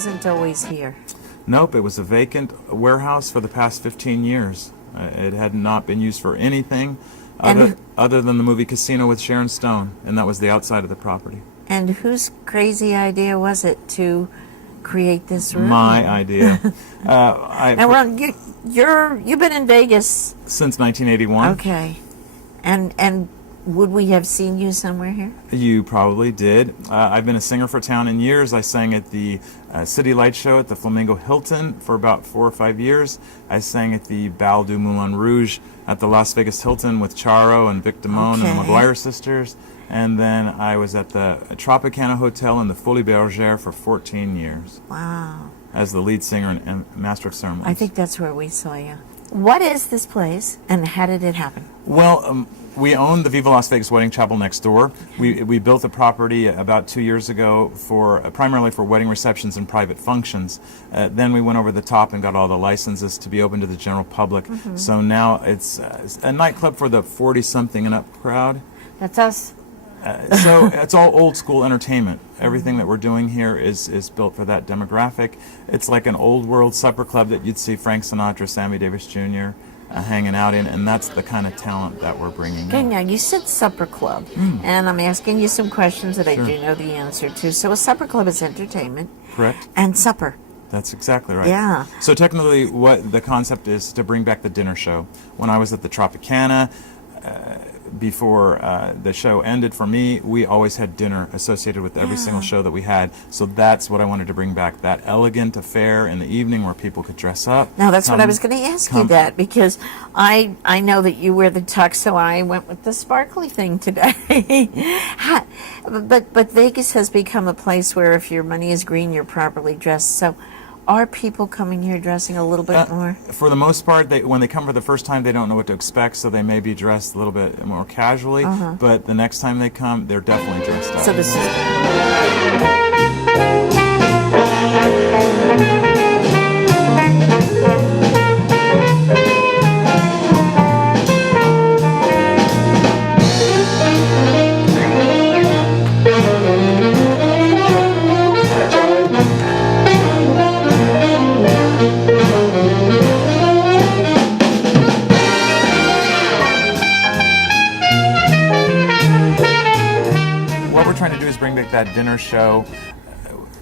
wasn't always here. Nope, it was a vacant warehouse for the past 15 years. It had not been used for anything other than the movie Casino with Sharon Stone, and that was the outside of the property. And whose crazy idea was it to create this room? My idea. Now, Ron, you've been in Vegas since 1981. Okay, and would we have seen you somewhere here? You probably did. I've been a singer for town in years. I sang at the City Light Show at the Flamingo Hilton for about 4 or 5 years. I sang at the Bal du Moulin Rouge at the Las Vegas Hilton with Charo and Vic Damone and the McGuire sisters. And then I was at the Tropicana Hotel in the Folie Bergère for 14 years. Wow. As the lead singer and master of ceremonies. I think that's where we saw you. What is this place, and how did it happen? Well, we own the Viva Las Vegas Wedding Chapel next door. We built the property about 2 years ago for primarily for wedding receptions and private functions. Then we went over the top and got all the licenses to be open to the general public. So now it's a nightclub for the 40-something and up crowd. That's us. So it's all old school entertainment. Everything that we're doing here is built for that demographic. It's like an old world supper club that you'd see Frank Sinatra, Sammy Davis Jr. Hanging out in, and that's the kind of talent that we're bringing Okay, in. now you said supper club, and I'm asking you some questions that I do know the answer to. So a supper club is entertainment. Correct. And supper. That's exactly right. Yeah. So technically what the concept is to bring back the dinner show. When I was at the Tropicana, before the show ended for me, we always had dinner associated with every single show that we had. So that's what I wanted to bring back, that elegant affair in the evening where people could dress up. Now that's what I was going to ask you that, because I know that you wear the tux, so I went with the sparkly thing today. but Vegas has become a place where if your money is green, you're properly dressed. So are people coming here dressing a little bit more? For the most part, when they come for the first time, they don't know what to expect, so they may be dressed a little bit more casually. But the next time they come, they're definitely dressed up. So this is... Bring back that dinner show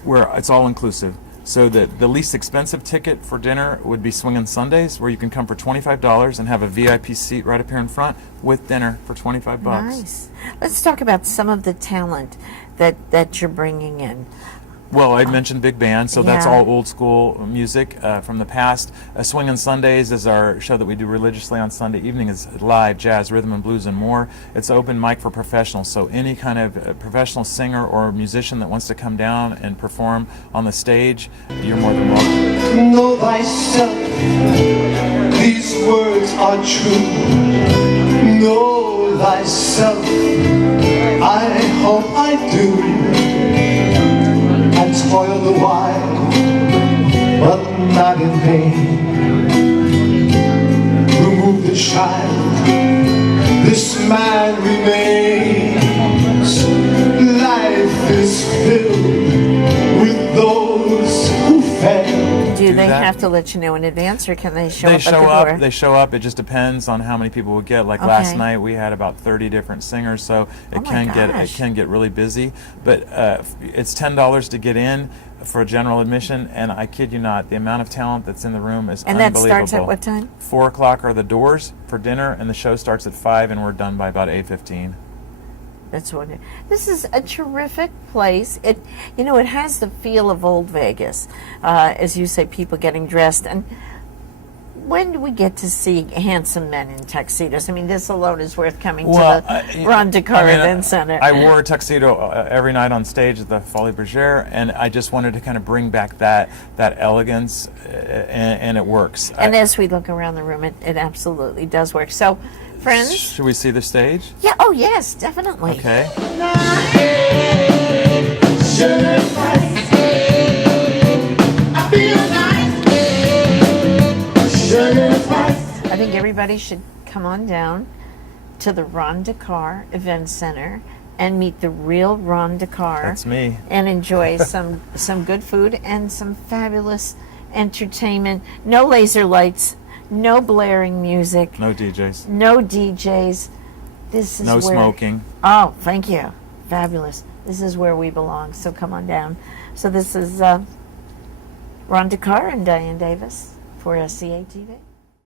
where it's all inclusive. So the least expensive ticket for dinner would be Swingin' Sundays, where you can come for $25 and have a VIP seat right up here in front with dinner for $25. Nice. Let's talk about some of the talent that you're bringing in. Well, I mentioned big band, so that's all old school music from the past. Swingin' Sundays is our show that we do religiously on Sunday evening. Is live jazz, rhythm and blues, and more. It's open mic for professionals, so any kind of professional singer or musician that wants to come down and perform on the stage, you're more than welcome. Know thyself, these words are true. Know thyself, I hope I do. And toil the while, but not in vain. Remove the child, this man remains. Life is filled with those who fail. Do they have to let you know in advance, or can they show up at the door? They show up. It just depends on how many people we get. Like last night, we had about 30 different singers, so it can get really busy. But it's $10 to get in for general admission, and I kid you not, the amount of talent that's in the room is unbelievable. And that starts at what time? 4 o'clock are the doors for dinner, and the show starts at 5, and we're done by about 8:15. That's wonderful. This is a terrific place. It has the feel of old Vegas, as you say, people getting dressed. And when do we get to see handsome men in tuxedos? I mean, this alone is worth coming to the Ron Decar Event Center. I wore a tuxedo every night on stage at the Folie Bergère, and I just wanted to kind of bring back that elegance, and it works. And as we look around the room, it absolutely does work. So, friends, should we see the stage? Yeah. Oh, yes, definitely. Okay. I think everybody should come on down to the Ron Decar Event Center and meet the real Ron Decar. That's me. And enjoy some good food and some fabulous entertainment. No laser lights, no blaring music, No DJs. no DJs. This is No where, smoking. Oh, thank you. Fabulous. This is where we belong. So come on down. So this is Ron Decar and Diane Davis for SCA TV.